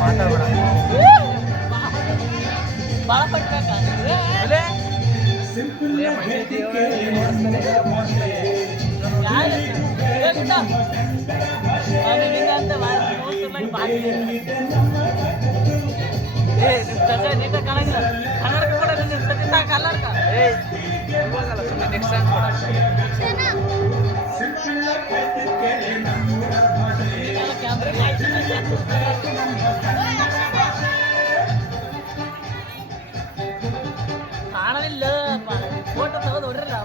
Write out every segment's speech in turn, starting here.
ಮಾತಾಡ್ಬೇಡ ಬಾಳ ಪಟ್ಟ ನೀಟ ಕಾಣಂಗಿಲ್ಲ ಕನ್ನಡಕ ಕೂಡ ಸತ್ಯ ಕಲ್ಲರ್ಕ ನೆಕ್ಸ್ಟ್ ಸಾಂಗ್ ಕೊಡ ಕಾಣಲಿಲ್ಲ ಫೋಟೋ ತಗೋದು ಹೊಡ್ರಲ್ಲ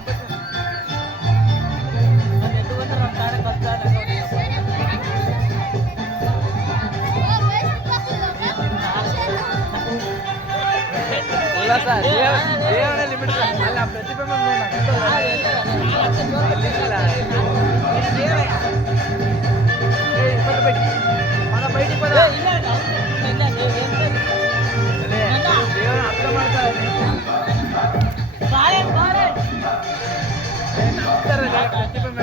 ಎದ್ದು ಬಂದ್ರೆ ನಮ್ಮ ಕಾಣ ದೇವನೇ ಲಿಮಿಟ್ ಅಲ್ಲ ಪ್ರತಿಬಿಂಬ ಬೈಟಿ ಪದ ದೇವರ ಅರ್ಥ ಮಾಡ್ತಾರೆ ಪ್ರತಿಬಿಂಬ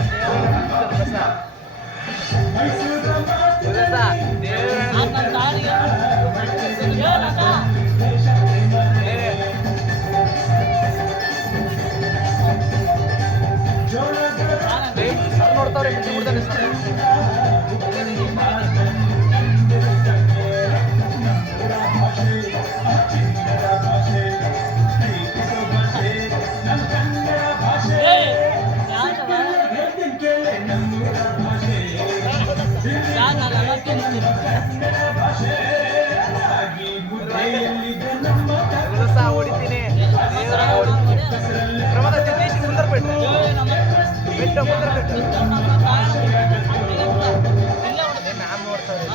ಸರ್ ನೋಡ್ತಾವ್ರೆ ಬಿಟ್ಟು ಬಿಡ್ತಾನೆ ಸರ್ ಹೊಡಿತೀನಿ ಪ್ರಮಾದ ಜಗದೀಶ್ ಮುಂದರ್ಬಿಟ್ಟು ಬೆಟ್ಟ ಮುಂದರ್ಬಿಟ್ಟು ಮ್ಯಾಮ್ ನೋಡ್ತಾರೆ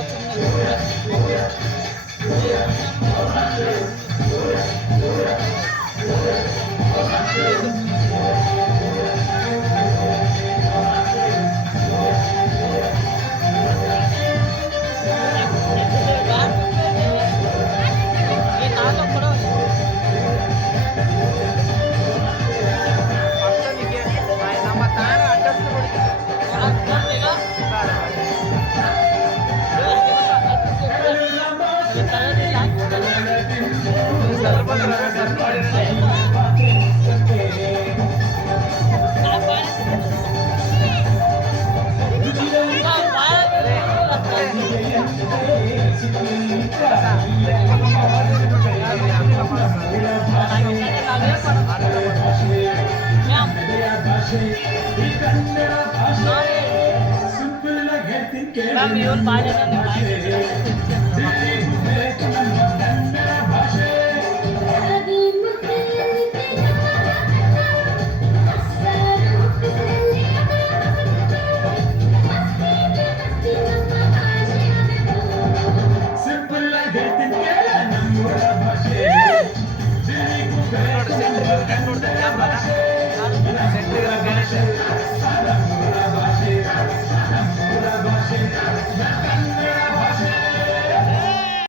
ಗಣೇಶ